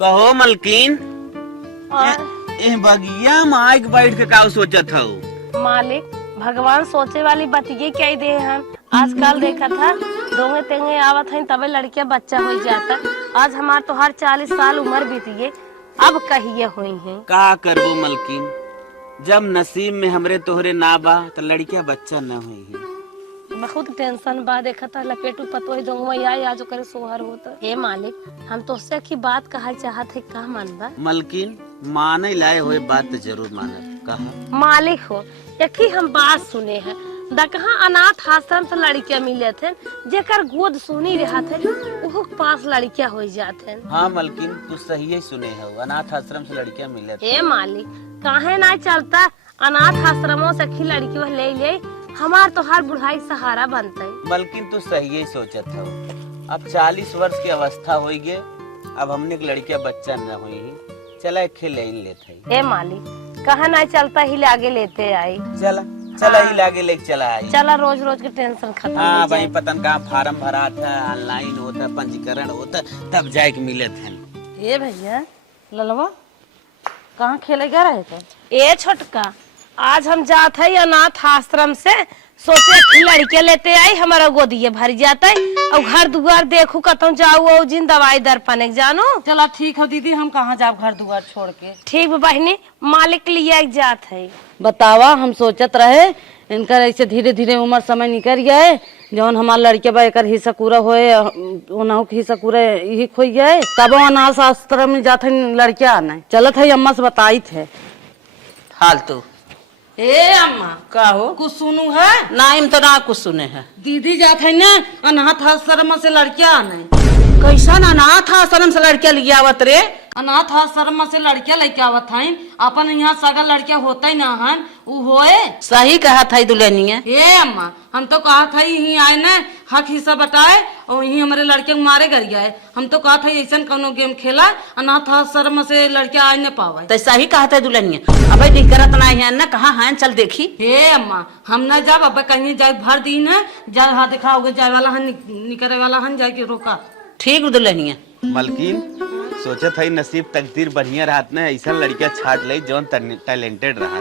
कहो मलकिन। ए बगिया माइक बैठ के का सोचत हो? मालिक भगवान सोचे वाली बतिये क्या दे हम। आजकल देखा था दोंगे तेंगे आवत है तबे लड़किया बच्चा हो जाता। आज हमार तो हर 40 साल उम्र बीतिए, अब कहिए हुई है। का करबो मलकिन, जब नसीब में हमरे तोहरे ना बा तो लड़किया बच्चा न हुई है। बहुत टेंशन बा। देखा था लपेटू पतोही दोंगवा या जो करे सोहर होता। हे मालिक हम तो उससे की बात कहा चाहत है, का मन बा? मलकिन माने लाए हुए बात तो जरूर मानब। कहा मालिक हो एक ही हम बात सुने हैं, दकहा अनाथ आश्रम से लड़कियां मिले थे, जेकर गोद सुनी रहा थे वो पास लड़कियां हो जाते। हाँ मलकिन तू सही ही सुने हो, अनाथ आश्रम से लड़कियां मिले। हे मालिक काहे ना चलता अनाथ आश्रमों से की लड़कियों ले ले, हमार तो हर बुढ़ाई सहारा बनता है। मलकिन तू सही ही सोचत हो। अब 40 वर्ष की अवस्था होई गे, अब हमने एक लड़कियां बच्चा न हुई है, चला एक खेल लेते। हे मालिक कहा ना चलता ही लागे लेते आई। चला चला ही लागे लेके चला आई। चला रोज रोज के टेंशन खत्म। हाँ भाई पतन का फार्म भरा था, ऑनलाइन होता, पंजीकरण होता, तब जाके मिले थे। ये भैया ललवा कहाँ खेलेगा रहे थे? ए छोटका आज हम जाते है अनाथ आश्रम से, सोचे कि लड़के लेते आई हमारा गोदिए भर जाता है और घर दुआर देखू कतौ जाऊ जिन दवाई दर पने जानो। चला ठीक हो दीदी, हम कहाँ जाब घर दुआर छोड़ के। ठीक बहनी मालिक लिया जात है। बतावा हम सोचत रहे इनका ऐसे धीरे धीरे उम्र समय निकल गया है, जौन हमार लड़के बा एक हिस्सा पूरा होए ओनाहु के हिस्सा पूरा यही खोई गए, तब अनाथ आश्रम में जाते लड़कियां आना चलत है। अम्मा से बताई थे फालतू। ए अम्मा का हो? कुछ सुनू है ना इम तो ना कुछ सुने है। दीदी जाते है ना अनाथ आश्रम से लड़कियां आने। कैसा ना अनाथ आश्रम से लड़कियां लिया आवत रे? अनाथ आश्रम से लड़कियां लेके आवत है, अपन यहाँ सगा लड़कियां होता ही ना है उ होए। सही कहा था दुल्हनिया। ए अम्मा हम तो कहा था यही आए न हक हिस्सा बटाए और यही हमारे लड़के को मारे कर गया है। हम तो कहा था ऐसा कोनो गेम खेला अनाथ आश्रम से लड़कियां आ न पावे। तो सही कहा था दुल्हनिया। अब दिक्कत ना है ना, कहाँ है चल देखी। हे अम्मा हम न जाब, अब कहीं जाए भर दी न जाए हाथ दिखाओगे जाए वाला हन निकले वाला हन जाए के रोका। ठीक दुल्हनिया। मलकिन सोचत है नसीब तकदीर बढ़िया रहत न, ऐसा लड़कियां छाट ले जौन टैलेंटेड रहा।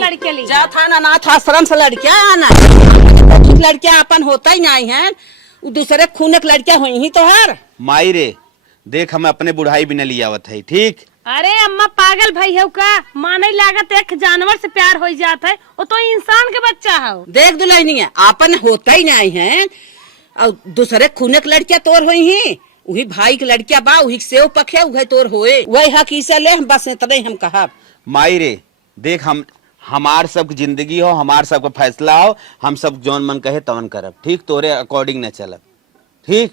लड़के ली जा था अनाथ आश्रम से लड़कियां आना, लड़कियां अपन होता ही नहीं है, दूसरे खून की लड़कियां हुई ही तो हर माई रे देख हम अपने बुढ़ाई भी न लिया आवत है। ठीक अरे अम्मा पागल भाई है का माने लागत एक जानवर से प्यार हो जाता है, वो तो इंसान के बच्चा है। देख दुल्हनिया अपन होता ही नहीं है और दूसरे खून की लड़कियां तोर हुई ही, वही भाई की लड़कियां बा वही सेव पखे उहे तोर होए, वही हक इसे ले बस इतना ही हम कहा। माई रे देख हम हमार सब जिंदगी हो, हमार सब का फैसला हो, हम सब जौन मन कहे तवन करब। ठीक तोरे अकॉर्डिंग न चलब। ठीक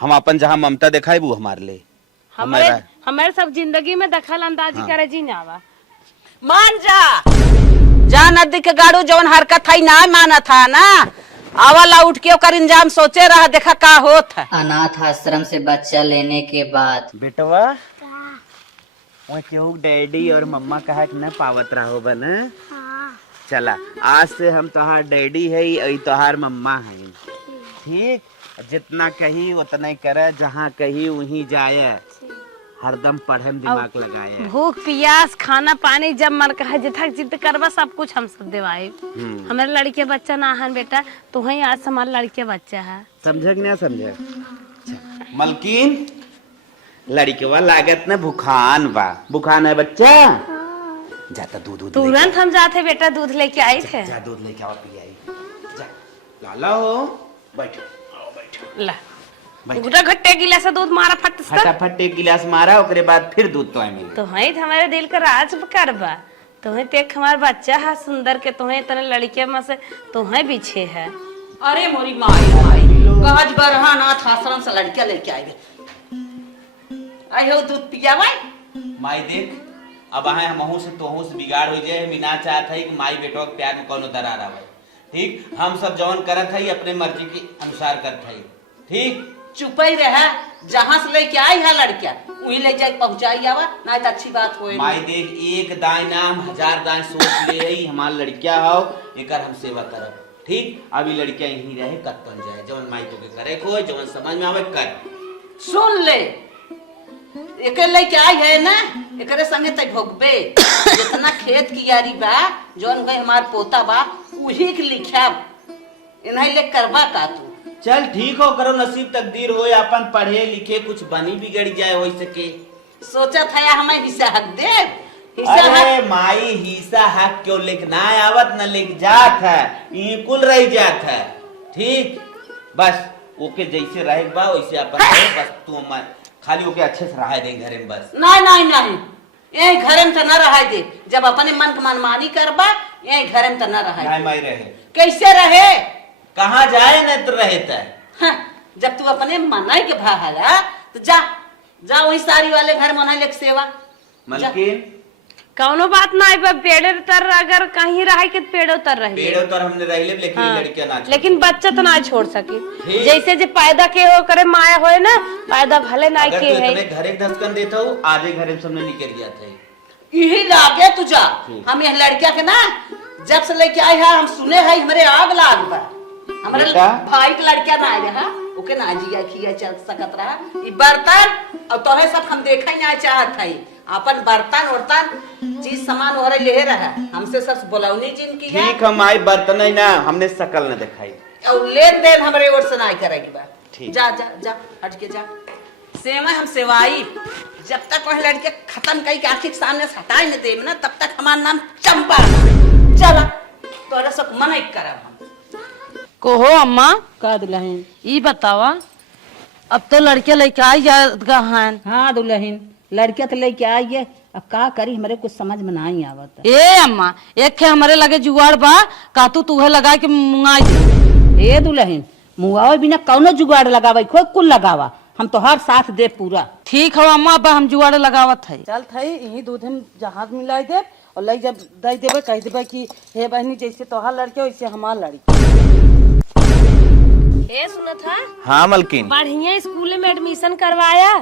हम अपन जहाँ ममता दिखाई वो हमारे लिए हमारे सब जिंदगी में दखल अंदाजी करे जी नावा। मान जा नदी के गाड़ू जौन हरकत है ना माना था ना, आवाला उठ के ओकर इंजाम सोचे रहा, देखा का होत है। अनाथ आश्रम से बच्चा लेने के बाद बेटवा वो क्यों डैडी और मम्मा कहा कि न पावत रहो बन। चला आज से हम तोहार डैडी है और तोहार मम्मा है। ठीक जितना कही उतना ही करे, जहाँ कही वहीं जाए, हरदम पढ़े में दिमाग लगाए। भूख प्यास खाना पानी जब मन कहा जितना जिद करवा सब कुछ हम सब देवाए। हमारे लड़के बच्चा ना है बेटा, तो वही आज हमारे लड़के बच्चा है। समझे कि नहीं समझे? मलकिन लड़केवा लागत न भूखान बा, भूखान है बच्चा। जाता दूध तुरंत हम जाते बेटा दूध लेके आई थे। जा दूध लेके आओ पी आई। जा लाला हो बैठो बैठो ला पूरा घट्टे गिलास से दूध मारा फटाफट एक गिलास मारा, ओकरे बाद फिर दूध तो मिले। तो है हमारे दिल का राज करबा, तुम्हें देख हमारा बच्चा है सुंदर के, तुम्हें इतने लड़के में से तुम्हें पीछे है। अरे मोरी माई कहज बरहा अनाथ आश्रम से लड़कियां लेके आए आई हो दूध पिया माई देख अब आए हमहू से तोहू से बिगाड़ हो जाए। मिना चाहत है कि माई बेटो के प्यार में कोनो दरार आवे। ठीक हम सब जौन करत है अपने मर्जी के अनुसार करत है। ठीक चुप ही रहा, जहाँ से लेके आई है लड़कियां वही ले जाके पहुंचाई आवा, ना तो अच्छी बात होए। माई देख एक दाई नाम 1000 दाई सोच ले रही, हमार लड़कियां हो एकर हम सेवा करब। ठीक अभी लड़कियां यहीं रहे कत्तन जाए, जवन माई तो के करे को जवन समझ में आवे कर। सुन ले एके लेके आई है ना, एकरे संगे तय भोगबे। जितना खेत की यारी बा, जौन भाई हमार पोता बा, उही के लिखब। इन्हीं ले करबा का तू। चल ठीक हो, करो नसीब तकदीर हो, अपन पढ़े लिखे कुछ बनी बिगड़ जाए हो सके। सोचा था या हमें हिस्सा हक दे। हिस्सा अरे हक माई हिस्सा हक क्यों लिखना है, आवत न लिख जात है, ये कुल रह जात है। ठीक बस ओके जैसे रहे बा वैसे अपन रहे, बस तू अम्मा खाली ओके अच्छे से रहा दे घरे में बस। नहीं नहीं नहीं, यही घरे में तो न रहा दे। जब अपने मन की मनमानी करबा, यही घरे में तो न रहा नहीं माई रहे कैसे रहे? कहाँ जाए न तो रहता है। हाँ, जब तू अपने मनाई के भागा तो जा जा वही सारी वाले घर मना ले सेवा। मलकिन कौनो बात ना है, पेड़े तर अगर कहीं रहे के पेड़ो तर रहे। पेड़ों तो हमने रह ले, लेकिन हाँ, लड़कियां ना छोड़। लेकिन बच्चा तो ना छोड़ सके। ठीक। जैसे जे पैदा के हो करे माया होए ना, पैदा भले ना अगर के तू है। इतने घरे धसकन देता हूँ, आधे घरे में सबने निकल गया था। यही लागे तुझा। ठीक। हम यह लड़किया के ना जब से लेके आए हैं, हम सुने हैं हमारे आग लाग बा। हमारे बेटा? भाई के लड़किया ना आए रहा, ओके ना जिया खिया चल सकत रहा। ये बर्तन और तोहे सब हम देखा ही ना चाहत है। अपन बर्तन वर्तन चीज सामान हो रही ले रहा, हमसे सब बोलौनी जिनकी है। ठीक हम आई बर्तन ही ना, हमने शकल न दिखाई। और लेन देन हमारे ओर से ना करेगी बात। ठीक। जा जा जा हट के जा। सेवा हम सेवाई जब तक वह लड़के खत्म कई के आखिर सामने से हटाए न देव ना, तब तक हमारा नाम चंपा ना। चला तोरा सब मना करब हम। कोहो अम्मा का दुल्हन? ई बतावा, अब तो लड़के लेके आई जाएगा हन। हाँ दुल्हन, लड़किया तो लेके आई है। अब का करी, हमारे कुछ समझ में नहीं आवत। ए अम्मा, एक खे हमारे लगे जुगाड़ बा, कातू तुहे लगा के मुंगाई दे। ए दुल्हन, मुआवे बिना कौनो जुगाड़ लगावे, कोई कुल लगावा। हम तो हर साथ दे पूरा। ठीक हो अम्मा, अब हम जुगाड़ लगावत है। चल थई यही दूध हम जहाज मिलाई दे और लई जब दई देबे कह देबे कि हे बहनी जैसे तोहार लड़के वैसे हमार लड़की। ए सुना था, हाँ मलकिन, बढ़िया स्कूल में एडमिशन करवाया।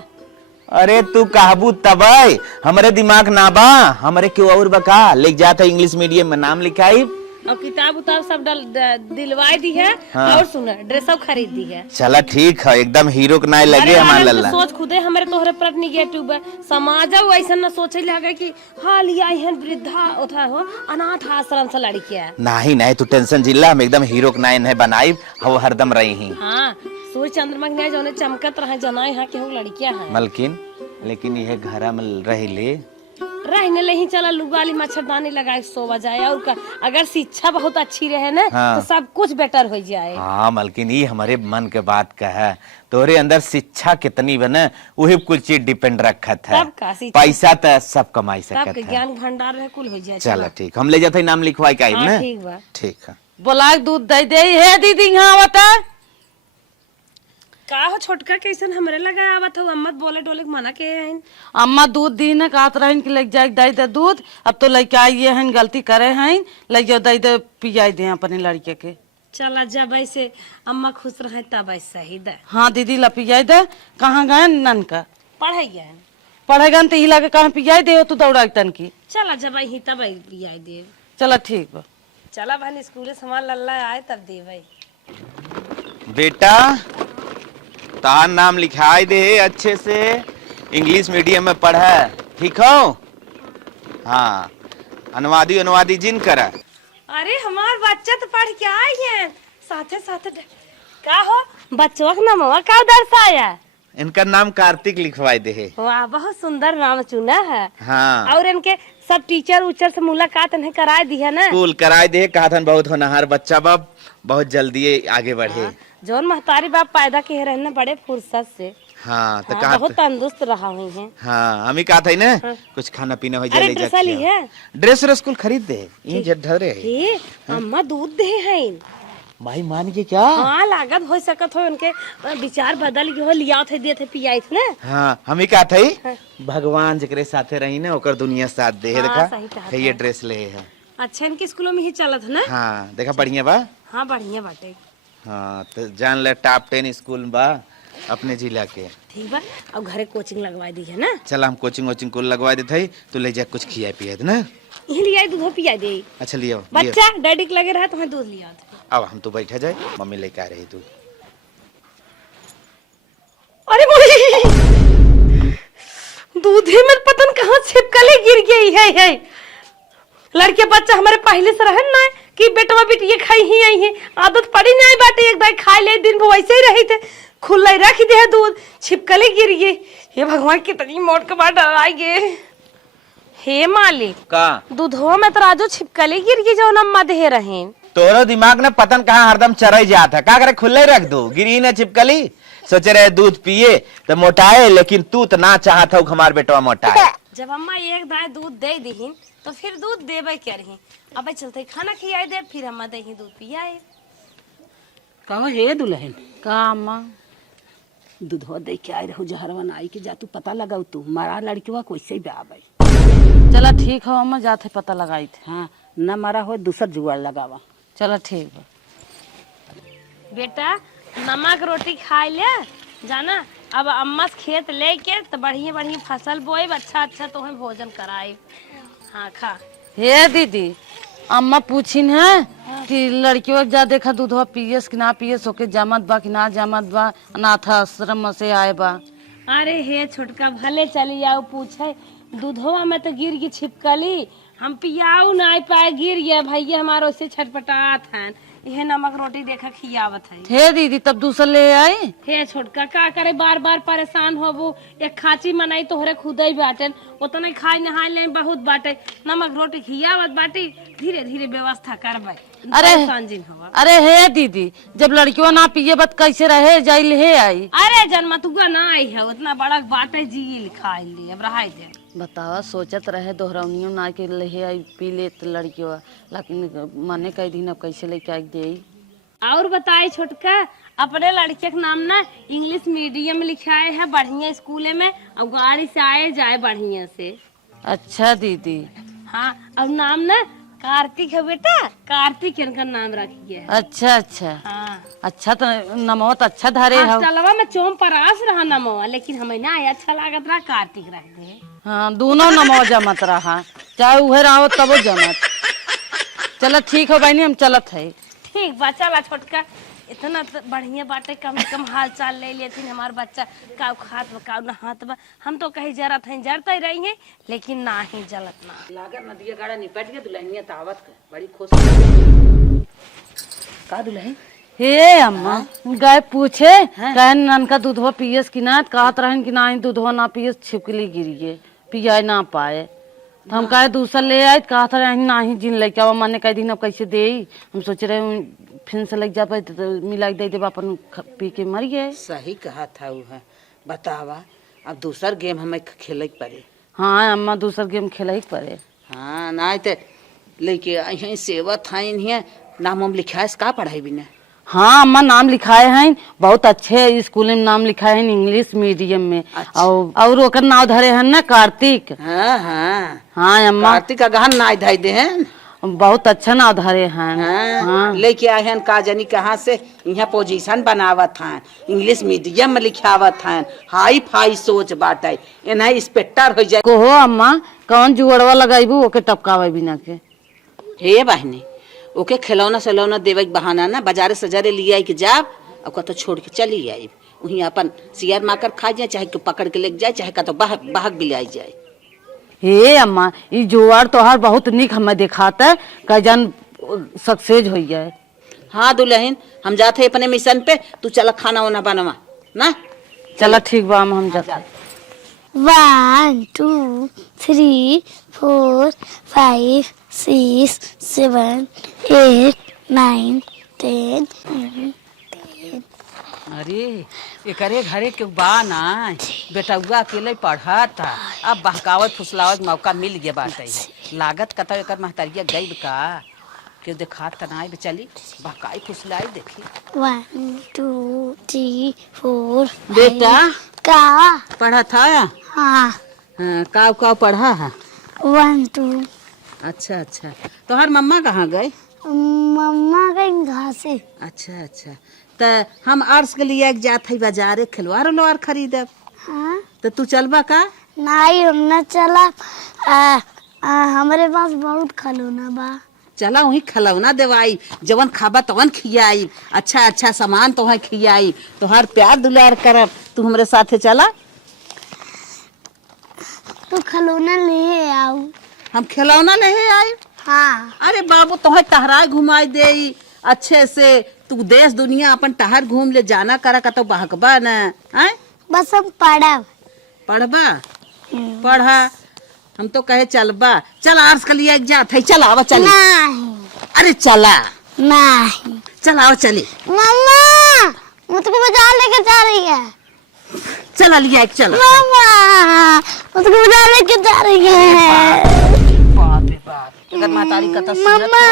अरे तू कहबू तबई, हमारे दिमाग ना बा, हमारे क्यों और बका ले जाता इंग्लिश मीडियम में नाम लिखाई और किताब उताब सब दिलवाई दी है। हाँ। और सुना ड्रेस सब खरीद दी है। चला ठीक है, एकदम हीरो के नाय लगे अरे हमार वाले लल्ला। तो सोच खुदे हमारे तोहरे पर निगेटिव है। समाज ऐसा न सोचे लगे कि हाँ लिया है वृद्धा उठा हो अनाथ आश्रम से लड़कियां। नहीं नहीं तू टेंशन जिल्ला, हम एकदम हीरो के नाय है बनाई, वो हरदम रही ही। हाँ सूर्य चंद्रमा के जो चमकत रहे जना यहाँ के हो लड़कियां हैं। मलकिन लेकिन यह घरा में रह ले, रहने ले ही चला लुगाली मच्छरदानी लगाए सोवा जाए। और का अगर शिक्षा बहुत अच्छी रहे ना, हाँ। तो सब कुछ बेटर हो जाए। हाँ मलकिन ये हमारे मन के बात का है, तोरे अंदर शिक्षा कितनी बने वही कुछ चीज डिपेंड रखत है। सबका शिक्षा- पैसा तो सब कमाई सकत सबके है। ज्ञान भंडार रहे कुल हो जाए। चलो ठीक, हम ले जाते नाम लिखवाई का हाँ, ना। ठीक बा। ठीक है। बोला दूध दे दे हे दीदी यहाँ आवता। का हो छोटका कैसन हमरे लगा आवत हो, अम्मत बोले डोले के मना के हैं। अम्मा दूध दी न कहत रहन कि लग जाए दे दे दूध, अब तो लेके आइए हैं गलती करे हैं, ले जाओ दे दे पियाई दे अपने लड़के के। चला जब ऐसे अम्मा खुश रहे तब ऐसा ही दे। हाँ दीदी ला पियाई दे। कहाँ गए नन का पढ़े गए पढ़ेगा तो ही लगे कहाँ पियाई दे तू दौड़ा तन की। चला जब ही तब आई दे। चलो ठीक बा। चला भाई स्कूल सामान लल्ला आए तब दे भाई। बेटा तार नाम लिखाई दे अच्छे से, इंग्लिश मीडियम में पढ़ा, ठीक हो? हाँ अनुवादी अनुवादी जिन करा। अरे हमार बच्चा तो पढ़ के आई है साथे साथे। का हो बच्चों का नाम हुआ का दर्शाया? इनका नाम कार्तिक लिखवाई दे। वाह बहुत सुंदर नाम चुना है। हाँ और इनके सब टीचर उचर से मुलाकात इन्हें करा दी है ना। स्कूल कराए दे, कहा था बहुत होनहार बच्चा बाप, बहुत जल्दी आगे बढ़े। जौन महतारी बाप पैदा के रहने बड़े फुर्सत से। हाँ तो हाँ, कहा बहुत तंदुरुस्त रहा हुई है। हाँ हम ही कहा था ना कुछ खाना पीना हो अरे जाए। ड्रेस ली है? ड्रेस स्कूल खरीद दे, ये जब ढरे हे अम्मा दूध दे हैं। भाई मान के क्या? हाँ लागत हो सकत हो उनके विचार बदल गए हो, लिया थे दिए थे पियाई थे ना। हाँ हम ही कहा था भगवान जकरे साथे रही ना ओकर दुनिया साथ दे। हाँ, देखा सही कहा है, ये ड्रेस ले है। अच्छा इनके स्कूलों में ही चलत है ना। हाँ देखा बढ़िया बा। हाँ बढ़िया बाटे। हाँ तो जान ले टॉप 10 स्कूल बा अपने जिला के। ठीक बा अब घरे कोचिंग लगवा दी है ना। चल हम कोचिंग वोचिंग को लगवा देते, तू ले जा कुछ खिया पिया ना। यही लिया दूध पिया दे। अच्छा लियो बच्चा डैडी के लगे रहा तो दूध लिया। अब हम तो बैठा जाए, मम्मी लेके आ रही तू। अरे छिपकली गिर गई है। लड़के बच्चा हमारे पहले से रहन ना कि बेटवा बेटी खाई ही आई है, आदत पड़ी नहीं बाटे, एक दाई खा ले दिन भर वैसे ही रही थे, खुला रख दे दूध, छिपकली गिर गई। हे भगवान कितनी मोट के बाद डराई गे। हे मालिक का दूधवा में तो राजू छिपकली गिर गई जो अम्मा दे रहे। तोरो दिमाग ने पतन कहाँ हरदम चरई जात है, का करे खुले रख दो, गिरी न छिपकली। सोचे रहे दूध पिए तो मोटाए, लेकिन तू तो ना चाहत हो हमार बेटवा मोटाए। जब अम्मा एक दाई दूध दे दी तो फिर दूध देवे क्या रही, अब चलते खाना खियाए दे, फिर अम्मा दही दूध पियाए। कहो हे दुल्हन का अम्मा दूधवा दे के आए रहो जहरवा आई के जा तू पता लगाऊ तू मारा लड़कीवा कैसे भी आवे। चला ठीक हो अम्मा, जाते पता लगाई थे। हाँ न मारा हो दूसर जुगाड़ लगावा। चला ठीक बा। बेटा नमक रोटी खाए ले जाना, अब अम्मा से खेत लेके तो बढ़िया बढ़िया फसल बोए, अच्छा अच्छा तो हमें भोजन कराए। हाँ खा। हे दीदी अम्मा पूछिन है कि लड़कियों जा देखा दूधवा पियस कि ना पियस, होके जमत बा कि ना जमत बा, अनाथ आश्रम से आए बा। अरे हे छोटका भले चली आओ पूछे, दूधवा में तो गिर गई छिपकली, हम पियाऊ ना पाए, गिर गया भैया हमारे उससे छटपटात हैं, यह नमक रोटी देखा खियावत है। हे दीदी तब दूसर ले आए। हे छोटका का करे, बार बार परेशान होबू, एक खाची मनाई तोहरे खुद ही बाटे, उतने खाई नहाई ले बहुत बाटे, नमक रोटी खियावत बाटी, धीरे धीरे व्यवस्था करबे। अरे हे दीदी जब लड़कियों ना पिए बत कैसे रहे जाइल हे आई। अरे जन्म तुगा ना आई है, उतना बड़ा बाटे जी खाई ली, अब रहा दे। बतावा सोचत रहे दोहराउनियों ना के ले आई पी ले तो लड़कियों, लेकिन मने कई दिन अब कैसे लेके आई दे। और बताए छोटका, अपने लड़के का नाम ना इंग्लिश मीडियम में लिखाए है, बढ़िया स्कूल में, अब गाड़ी से आए जाए बढ़िया से। अच्छा दीदी। हाँ अब नाम ना कार्तिक है बेटा, कार्तिक इनका नाम रखिए। अच्छा अच्छा। हाँ अच्छा तो नमो तो अच्छा धरे है। चलवा में चोम परास रहा नमो, लेकिन हमें ना अच्छा लागत रहा कार्तिक रख दे। हाँ दोनों नमो जमत रहा, चाहे उहे रहो तब जमत। चलो ठीक हो बहनी, हम चलत है। ठीक बा चला छोटका, इतना तो बढ़िया बाटे, कम से कम हाल चाल ले लेती हमार बच्चा, काव खात बा काव नहात बा, हम तो कहीं जरत हैं जरते ही रही हैं, लेकिन ना ही जलत ना। लागर नदिया गाड़ा निपट के दुल्हनिया तावत के बड़ी खुश का दुल्हन। हे अम्मा गाय पूछे कहन ननका दूधवा पियस कि ना, कहत रहन कि ना दूधवा ना पियस, छिपकली गिरिए पिया ना पाए, तो हम कहे दूसर ले आए, कहत रहे ना ही जिन लेके आवा, माने कई दिन अब कैसे दे, हम सोच रहे फिर से लग जा पाए तो मिला दे दे अपन पी के मर गए। सही कहा था वो है। बतावा अब दूसर गेम हमें खेले पड़े। हाँ अम्मा दूसर गेम खेले पड़े। हाँ ना तो लेके यहीं सेवा था इन्हें नाम हम लिखा का पढ़ाई भी ना। हाँ अम्मा नाम लिखाए हैं, बहुत अच्छे स्कूल में नाम लिखाए हैं, इंग्लिश मीडियम में। अच्छा। और ओकर नाम धरे हैं ना कार्तिक। हाँ हाँ हाँ अम्मा कार्तिक का गहन नाम धाई दे हैं, बहुत अच्छा नाम धरे हैं। हाँ, हाँ। लेके आए हैं का जानी कहाँ से, यहाँ पोजीशन बनावत हैं, इंग्लिश मीडियम में लिखावत हैं, हाई फाई सोच बाटे, इन्हें इंस्पेक्टर हो जाए। को हो अम्मा कौन जुगड़वा लगाईबू ओके टपकावे बिना के। हे बहनी ओके खिलौना सलौना देवे के बहाना ना बाजारे सजारे ले आई के जाब, और तो छोड़ के चली आई, वहीं अपन सियर माकर खा जाए, चाहे के पकड़ के ले जाए, चाहे का तो बहक भी लाई जाए। हे अम्मा ये जुआर तोहार बहुत निक हमें दिखाता है, का जान सक्सेस हो जाए। हाँ दुल्हन हम जाते अपने मिशन पे, तू चला खाना वाना बनवा ना। चला ठीक बा हम जाते। 1 2 3 4 5 6 7 8 9 10 11 अरे एकरे घरे के बा ना बेटा उगा अकेले पढ़ा था, अब बहकावत फुसलावत मौका मिल गया बाटे, लागत कता एकर महतारिया गई का के देखा तनाई पे चली बहकाई फुसलाई देखी। 1 2 3 4 बेटा का पढ़ा था। हाँ का पढ़ा है। 1 2 अच्छा अच्छा तो हर मम्मा कहाँ गए। मम्मा कहीं घर से। अच्छा अच्छा तो हम अर्स के लिए जात है बाजारे खिलवार उलवार खरीदब। हाँ तो तू चलबा का। नहीं हम न चला, हमारे पास बहुत खिलौना बा। चला वही खिलौना देवाई, जवन खाबा तवन खियाई, अच्छा अच्छा सामान तो है खियाई, तो हर प्यार दुलार करब, तू हमरे साथे चला। तो खिलौना ले आओ। हम खिलौना नहीं आए। हाँ अरे बाबू तुम्हें टहराए घुमाई दे अच्छे से। तू देश दुनिया अपन टहर घूम ले जाना करा का तो बहकबा न आए। बस हम पढ़ब। पढ़बा पढ़ा। हम तो कहे चलबा। चल आर्स के लिए एक जात है। चल आवा चली। नहीं अरे चला। नहीं चल आओ चली। मम्मा मुझको बाजार लेके जा रही है। चला लिया एक चल। मम्मा मुझको बाजार लेके जा रही है। बाप रे बाप। अगर मातारी का तो मम्मा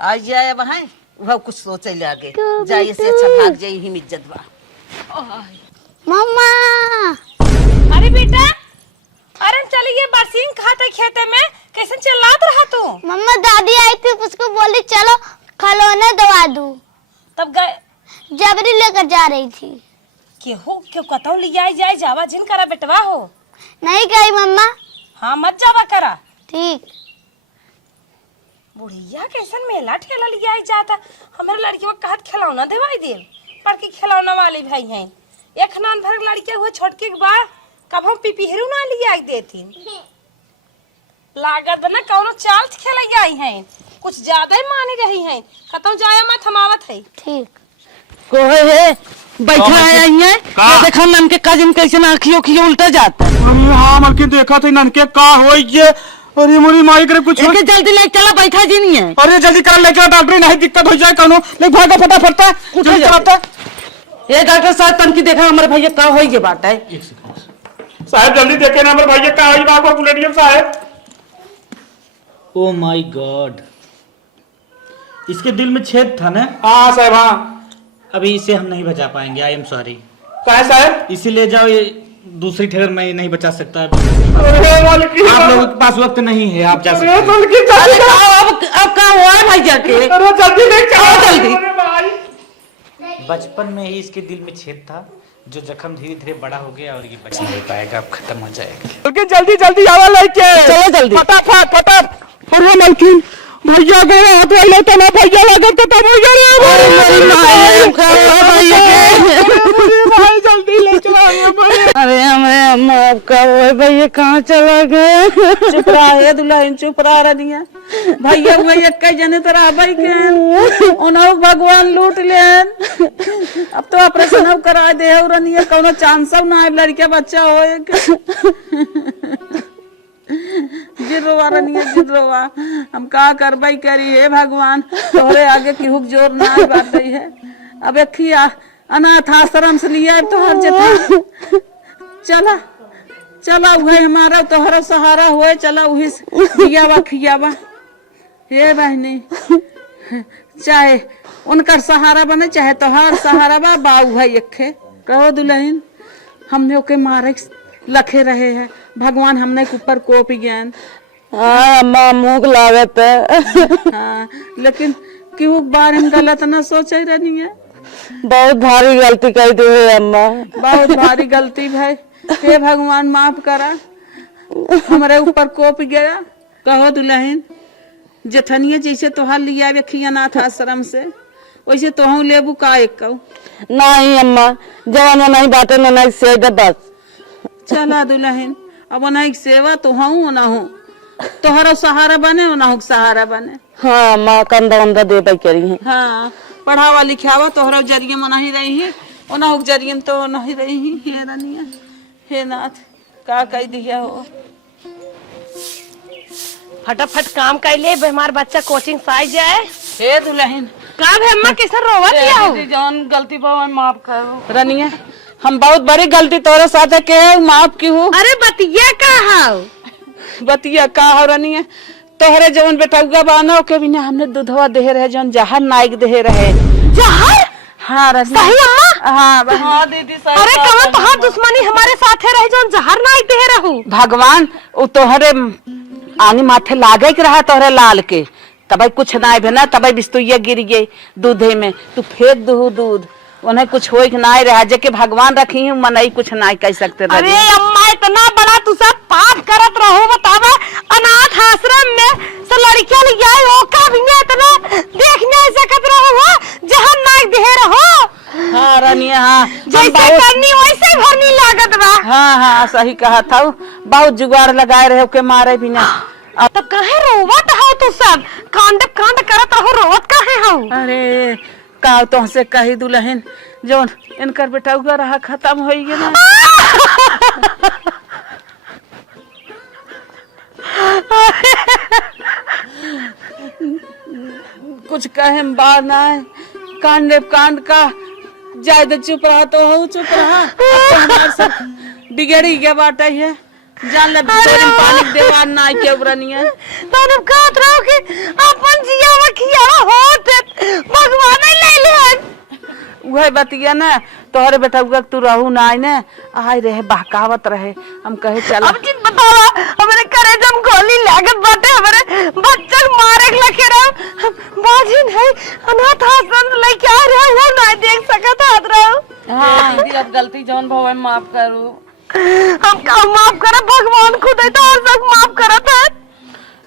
आ जाए वहाँ वह कुछ सोचे ले आगे जाइए से अच्छा भाग जाइए ही इज्जत बा। मम्मा अरे बेटा, अरे चलिए बरसीन खाते खेते में कैसे चिल्लात रहा तू? मम्मा दादी आई थी उसको बोली चलो खिलौना दवा दूं। तब गए जबरी लेकर जा रही थी। केहू क्यों कतौ लिया जाए जावा जिन करा बेटवा हो। नहीं गई मम्मा। हाँ मत जावा करा। ठीक। बुढ़िया कैसन मेला ठेला लिया जाता। हमारे लड़की को कहत खिलौना देवाई दे पर की खिलौना वाली भाई हैं। एक नान भर लड़के हुए छोटके के बा कब हम पिपिहरू ना लिया देती। लागत ना कौनो चाल खेला आई हैं। कुछ ज्यादा ही मानी रही हैं। कतौ जाया मत थमावत है। ठीक। कोहे है बैठा है ये देखा नन के काजन कैसे आँखियों की उल्टा जाता है। हाँ मलकिन देखा था ननके का हो ये। अरे मोरी माई करे कुछ एके जल्दी ले चला बैठा जी नहीं है। अरे जल्दी कर ले चला डॉक्टर नहीं दिक्कत हो जाए कानो ले भागा फटाफट जल्दी चलाता। ये डॉक्टर साहब तन की देखा हमारे भैया का हो ये बात है। साहब जल्दी देखे ना हमारे भैया का होई बाबू बुलेटियन साहब। ओ माय गॉड, इसके दिल में छेद था ना। हाँ साहब हाँ। अभी इसे हम नहीं बचा पाएंगे, आई एम सॉरी। क्या है साहब? इसे ले जाओ, ये दूसरी ठेकर मैं नहीं बचा सकता। अरे मालकिन आप लोगों के पास वक्त नहीं है, आप जा सकते अरे हैं। मालकिन अरे अब का हुआ है भैया के? अरे जल्दी ले चलो जल्दी। अरे भाई बचपन में ही इसके दिल में छेद था, जो जख्म धीरे धीरे बड़ा हो गया और ये बच नहीं पाएगा, अब खत्म हो जाएगा। मालकिन जल्दी जल्दी आवा लेके चलो जल्दी फटाफट फटाफट। अरे मालकिन भैया गए हाथ ले तो ना भैया लगे तो तब हो भाई जल्दी ले चला भाई। अरे हमें माफ करो भैया कहाँ चला गए? चुप रहा है दुल्हन चुप रहा रही है। भैया भैया कई जने तो रह भाई के उन्हों भगवान लूट लेन। अब तो ऑपरेशन अब करा दे हो रही है कोनो चांस ना है लड़के बच्चा हो। गिरवा रही है गिरवा। हम का करवाई करी है भगवान तोहरे आगे की हुक जोर ना बात है। अब खिया अनाथ आश्रम से लिया तो हर जगह चला चला वही हमारा तोहरा सहारा हुए। चला वही दियावा खियावा हे बहनी। चाहे उनका सहारा बने चाहे तोहार सहारा बा बाऊ है यखे। कहो दुल्हन हमने ओके मारे लखे रहे हैं भगवान हमने के ऊपर कोप ज्ञान। हाँ अम्मा मुँह लागत है। हाँ लेकिन क्यों बार हम गलत ना सोचे रही है। बहुत भारी गलती कर दी है अम्मा। बहुत भारी गलती भाई। हे भगवान माफ करा हमारे ऊपर कोप गया। कहो दुल्हन जेठनिया जैसे तोहार लिया रखी अनाथ आश्रम से वैसे तोहू लेबू का एक कहू। नहीं अम्मा जवान नहीं बातें नहीं से बस। चला दुल्हन अब नहीं सेवा तो हूँ ना हूँ तोहरा सहारा बने ना हो सहारा बने। हाँ माँ कंधा वंधा दे पाई करी है। हाँ पढ़ावा लिखावा तोहरा जरिए में नहीं रही है ओना हो जरिए तो नहीं रही है। हे रनिया हे नाथ का कह दिया हो। फटाफट काम कर ले हमार बच्चा कोचिंग से आ जाए। हे दुल्हन का भे अम्मा कैसे रोवत या हो? जान गलती पावन माफ करो। रनिया हम बहुत बड़ी गलती तोरे साथ के माफ की हूँ। अरे बतिया का हाउ? बतिया का हो रनिया तोहरे जवन बेटौगा बानो के बिना हमने दूधवा दे रहे जवन जहर नाइक दे रहे। जहर? हाँ रनिया सही अम्मा? हाँ हाँ दीदी सही। अरे कहाँ तोहार दुश्मनी हमारे साथे रहे जो जहर ना दे रहू। भगवान वो तोहरे आनी माथे लागे के रहा तोहरे लाल के तब कुछ ना भेना तब बिस्तुइया गिर गई दूधे में तू फेंक दू दूध उन्हें कुछ हो ना रहा जेके भगवान रखी हूँ मनई कुछ ना कह सकते। अरे अम्मा इतना बड़ा तू सब पाप करत रहो बतावा अनाथ आश्रम में से लड़कियां ले आई हो का भी इतना देख नहीं सकत रहो हो जहां नाक दे रहो। हाँ रनिया हाँ जैसे करनी वैसे भरनी लागत बा। हाँ हाँ सही कहा था बहुत जुगाड़ लगाए रहे के मारे बिना। तो कहे रोवत हो तू सब कांड कांड करत रहो रोवत काहे हो? अरे का तुमसे कही दुल्हन जो इनकर बेटा रहा खत्म हो गया। कुछ कहे बार ना कांड का जायद चुप रहा तो हो चुप रहा। अब तो हमारे सब बिगड़ी गया बाटा है जान ले पानी देवा ना के उबरनिया तने कहत रहो कि अपन जिया वखिया होत भगवान ले ले। वही बतिया ना तोहरे बेटा तू रहू ना आई ने आई रहे बहकावत रहे। हम कहे चल अब जिन बतावा हमरे करे जब गोली लागत बाटे हमरे बच्चा मारे के लखे रहो बाजिन है अनाथ आश्रम लेके आ रहे हो ना देख सकत हाथ रहो। हाँ दीदी अब गलती जौन भवे माफ करू। हम का माफ करे भगवान खुद है तो और सब माफ करत है।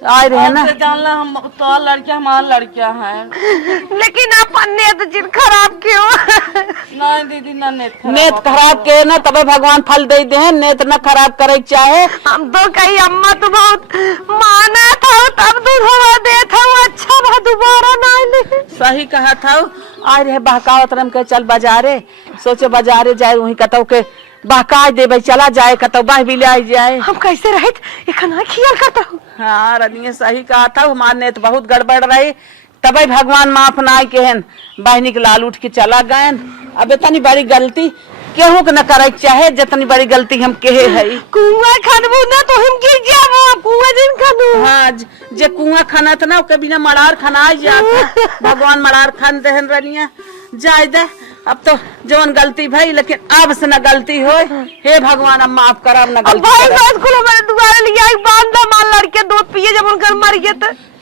आए रहे ना जानला हम तो लड़कियां हमारा लड़कियां हैं लेकिन अपन नेत जिन खराब क्यों? नहीं दीदी ना नेत खराब के ना तबे भगवान फल दे दे नेत न खराब करे चाहे। हम तो कही अम्मा तो बहुत माना था तब दूध हवा दे था अच्छा बा दोबारा ना ले। सही कहा था आए रहे बहकावत रम के चल बाजारे सोचे बाजारे जाए वही कतौ के बहका दे चला जाए कतौ बह भी ले जाए। हम कैसे रहे इतना खियाल करता हूँ। हाँ रनिया सही कहा था हमारे नेत बहुत गड़बड़ रही तबे भगवान माफ ना केहन बहनी के लाल उठ के चला गए। अब इतनी बड़ी गलती केहू के न करे चाहे जितनी बड़ी गलती हम केहे है। कुआं खनबू ना तो हम गिर जाबो कुआं दिन खनू। हाँ जे कुआं खना था ना कभी ना मड़ार खना जाता भगवान मड़ार खन देहन रनिया जाए दे। अब तो जवन गलती भाई लेकिन अब से न गलती हो हे भगवान अब माफ कर अब न गलती भाई स्कूल हमारे दुआरे लिया बांधा माल लड़के दूध पिए जब उनकर मर गए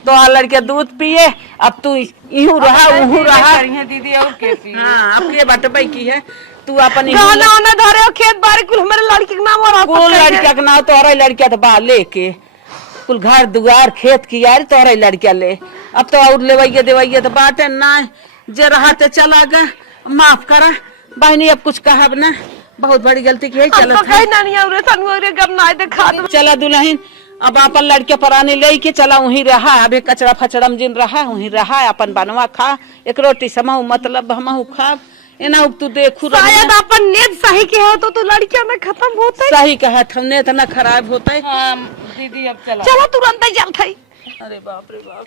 तो लड़के दूध पिए अब तू यूं रहा उहू रहा। दीदी और कैसी हाँ अब के बटबई की है तू अपन गाना वाना धरे हो खेत बाड़ी कुल हमारे लड़के के नाम और कुल लड़किया के नाम तोहरा लड़किया तो बा लेके कुल घर दुआर खेत की यार तोहरा लड़किया ले। अब तो और लेवैया देवैया तो बाटे ना जे रहा तो चला गए माफ करा बहनी अब कुछ कहब ना बहुत बड़ी गलती की है। चलो चला दुल्हन अब अपन लड़के पराने ले के चला वहीं रहा अभी कचरा फचड़म जिन रहा वहीं रहा अपन बनवा खा एक रोटी समहू मतलब हमहू खा एना तू देखू शायद अपन नेत सही के हो तो लड़किया में खत्म होता सही कहा था नेत ना खराब होता है। हाँ दीदी अब चला चलो तुरंत ही चलते। अरे बाप रे बाप।